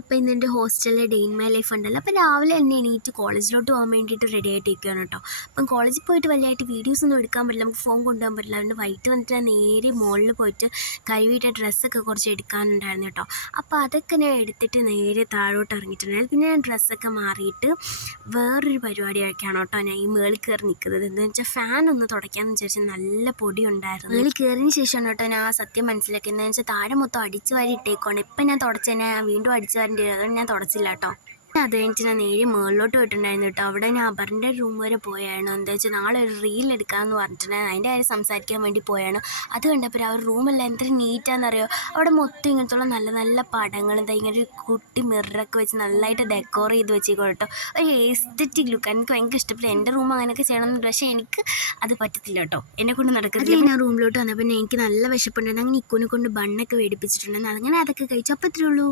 അപ്പോൾ ഇന്ന് എൻ്റെ ഹോസ്റ്റലിലെ ഡേ ഇൻ മൈ ലൈഫ് ഉണ്ടല്ലോ. അപ്പോൾ രാവിലെ തന്നെ എണീറ്റ് കോളേജിലോട്ട് പോകാൻ വേണ്ടിയിട്ട് റെഡി ആയിട്ടിരിക്കുകയാണ് കേട്ടോ. അപ്പം കോളേജിൽ പോയിട്ട് വലിയതായിട്ട് വീഡിയോസ് ഒന്നും എടുക്കാൻ പറ്റില്ല, നമുക്ക് ഫോൺ കൊണ്ടുപോകാൻ പറ്റില്ല. അതുകൊണ്ട് വൈകിട്ട് വന്നിട്ട് ഞാൻ നേരെ മുകളിൽ പോയിട്ട് കഴുകിയിട്ട് ഡ്രസ്സൊക്കെ കുറച്ച് എടുക്കാനുണ്ടായിരുന്നു കേട്ടോ. അപ്പോൾ അതൊക്കെ ഞാൻ എടുത്തിട്ട് നേരെ താഴോട്ട് ഇറങ്ങിയിട്ടുണ്ടായിരുന്നു. പിന്നെ ഞാൻ ഡ്രസ്സൊക്കെ മാറിയിട്ട് വേറൊരു പരിപാടിയൊക്കെയാണ് കേട്ടോ ഞാൻ ഈ മേളിൽ കയറി നിൽക്കുന്നത്. എന്താണെന്ന് വെച്ചാൽ ഫാൻ ഒന്ന് തുടയ്ക്കാമെന്ന് വിചാരിച്ചാൽ നല്ല പൊടി ഉണ്ടായിരുന്നു. മേളിൽ കയറിയതിന് ശേഷമാണ് കേട്ടോ ഞാൻ ആ സത്യം മനസ്സിലാക്കി. എന്താണെന്ന് വെച്ചാൽ താഴെ മൊത്തം അടിച്ച് വാരി ഇട്ടേക്കുവാണ്. ഇപ്പം ഞാൻ തുടച്ച് തന്നെ വീണ്ടും അടിച്ച് വാരേണ്ടി വരും, അതുകൊണ്ട് ഞാൻ തുടച്ചില്ല കേട്ടോ. അത് കഴിഞ്ഞിട്ട് ഞാൻ നേരെ മുകളിലോട്ട് പോയിട്ടുണ്ടായിരുന്നു കേട്ടോ. അവിടെ ഞാൻ അപർൻ്റെ റൂം വരെ പോയായിരുന്നു. എന്താ വെച്ചാൽ നാളെ ഒരു റീൽ എടുക്കാമെന്ന് പറഞ്ഞിട്ടുണ്ടായിരുന്നു, അതിൻ്റെ കാര്യം സംസാരിക്കാൻ വേണ്ടി പോയാണ്. അത് കണ്ടപ്പോൾ ആ ഒരു റൂമെല്ലാം എത്ര നീറ്റാണെന്നറിയോ. അവിടെ മൊത്തം ഇങ്ങനത്തുള്ള നല്ല നല്ല പടങ്ങൾ, എന്താ ഇങ്ങനെ ഒരു കുട്ടി മിററൊക്കെ വെച്ച് നല്ലതായിട്ട് ഡെക്കോർ ചെയ്ത് വെച്ചേക്കോ കേട്ടോ. ഒരു എസ്തെറ്റിക് ലുക്ക് എനിക്ക് ഭയങ്കര ഇഷ്ടപ്പെട്ടു. എൻ്റെ റൂം അങ്ങനെയൊക്കെ ചെയ്യണമെന്നുണ്ട്, പക്ഷേ എനിക്ക് അത് പറ്റത്തില്ല കേട്ടോ, എന്നെ കൊണ്ട് നടക്കത്തില്ല. ഞാൻ റൂമിലോട്ട് വന്നപ്പോൾ എനിക്ക് നല്ല വിശപ്പുണ്ടായിരുന്നു. അങ്ങനെ ഇക്കോനെ കൊണ്ട് ബണ്ണൊക്കെ മേടിപ്പിച്ചിട്ടുണ്ടായിരുന്നു. അങ്ങനെ അതൊക്കെ കഴിച്ചു. അപ്പോൾ ഇത്രയേ ഉള്ളൂ.